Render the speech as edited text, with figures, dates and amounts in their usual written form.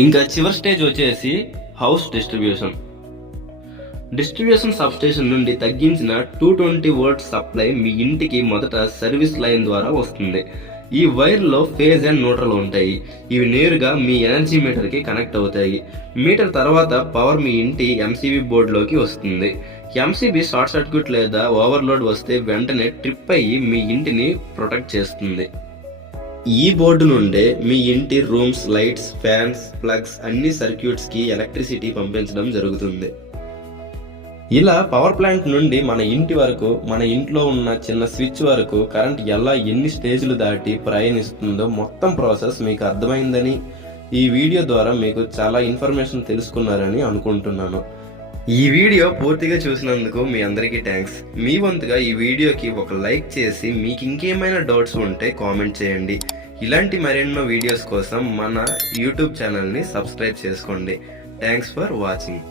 ఇంకా చివరి స్టేజ్ వచ్చేసి హౌస్ డిస్ట్రిబ్యూషన్ సబ్స్టేషన్ నుండి తగ్గించిన 220 వోల్ట్ సప్లై మీ ఇంటికి మొదట సర్వీస్ లైన్ ద్వారా వస్తుంది. ఈ వైర్లో ఫేజ్ అండ్ న్యూట్రల్ ఉంటాయి. ఇవి నేరుగా మీ ఎనర్జీ మీటర్ కి కనెక్ట్ అవుతాయి. మీటర్ తర్వాత పవర్ మీ ఇంటి ఎంసీబీ బోర్డులోకి వస్తుంది. ఎంసీబీ షార్ట్ సర్క్యూట్ లేదా ఓవర్లోడ్ వస్తే వెంటనే ట్రిప్ అయ్యి మీ ఇంటిని ప్రొటెక్ట్ చేస్తుంది. ఈ బోర్డు నుండే మీ ఇంటి రూమ్స్, లైట్స్, ఫ్యాన్స్, ప్లగ్స్ అన్ని సర్క్యూట్స్ కి ఎలక్ట్రిసిటీ పంపించడం జరుగుతుంది. ఇలా పవర్ ప్లాంట్ నుండి మన ఇంటి వరకు, మన ఇంట్లో ఉన్న చిన్న స్విచ్ వరకు కరెంట్ ఎలా ఎన్ని స్టేజ్లు దాటి ప్రయాణిస్తుందో మొత్తం ప్రాసెస్ మీకు అర్థమైందని, ఈ వీడియో ద్వారా మీకు చాలా ఇన్ఫర్మేషన్ తెలుసుకున్నారని అనుకుంటున్నాను. ఈ వీడియో పూర్తిగా చూసినందుకు మీ అందరికీ థ్యాంక్స్. మీ వంతుగా ఈ వీడియోకి ఒక లైక్ చేసి మీకు ఇంకేమైనా డౌట్స్ ఉంటే కామెంట్ చేయండి. ఇలాంటి మరెన్నో వీడియోస్ కోసం మన యూట్యూబ్ ఛానల్ని సబ్స్క్రైబ్ చేసుకోండి. Thanks for watching.